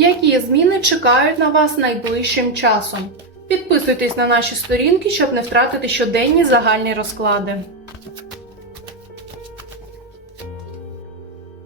Які зміни чекають на вас найближчим часом? Підписуйтесь на наші сторінки, щоб не втратити щоденні загальні розклади.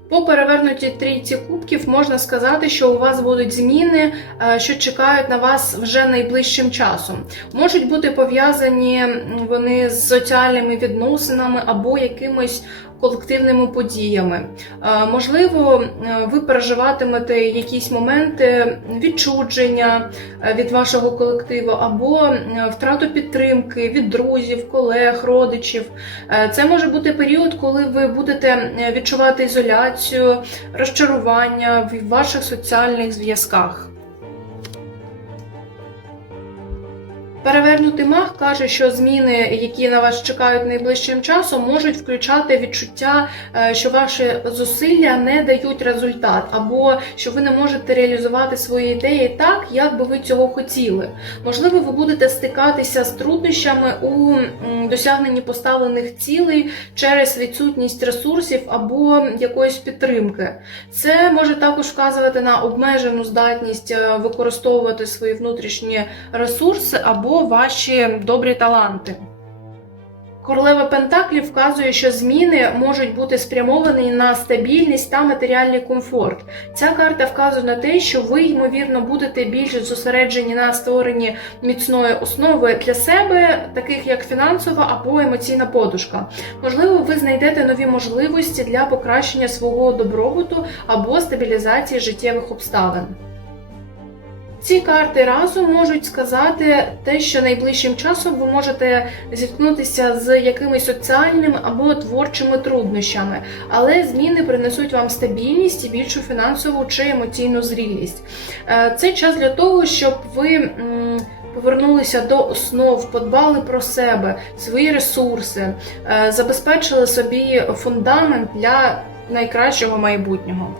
По перевернутій трійці кубків можна сказати, що у вас будуть зміни, е, що чекають на вас вже найближчим часом. Можуть бути пов'язані вони з соціальними відносинами або якимись колективними подіями. Е, Можливо, е, ви переживатимете якісь моменти відчудження е, від вашого колективу, або втрату підтримки від друзів, колег, родичів. Це може бути період, коли ви будете відчувати ізоляцію, розчарування в ваших соціальних зв'язках. Перевернутий маг каже, що зміни, які на вас чекають найближчим часом, можуть включати відчуття, е, що ваші зусилля не дають результат, або що ви не можете реалізувати свої ідеї так, як би ви цього хотіли. Можливо, ви будете стикатися з труднощами у досягненні поставлених цілей через відсутність ресурсів або якоїсь підтримки. Це може також вказувати на обмежену здатність е, використовувати свої внутрішні ресурси або ваші добрі таланти. Королева Пентаклів вказує, що зміни можуть бути спрямовані на стабільність та матеріальний комфорт. Ця карта вказує на те, що ви, ймовірно, будете більш зосереджені на створенні міцної основи для себе, таких як фінансова або емоційна подушка. Можливо, ви знайдете нові можливості для покращення свого добробуту або стабілізації життєвих обставин. Ці карти разом можуть сказати те, що найближчим часом ви можете зіткнутися з якимись соціальними або творчими труднощами, але зміни принесуть вам стабільність і більшу фінансову чи емоційну зрілість. Е, Це час для того, щоб ви. Повернулися до основ, подбали про себе, свої ресурси, е, забезпечили собі фундамент для найкращого майбутнього.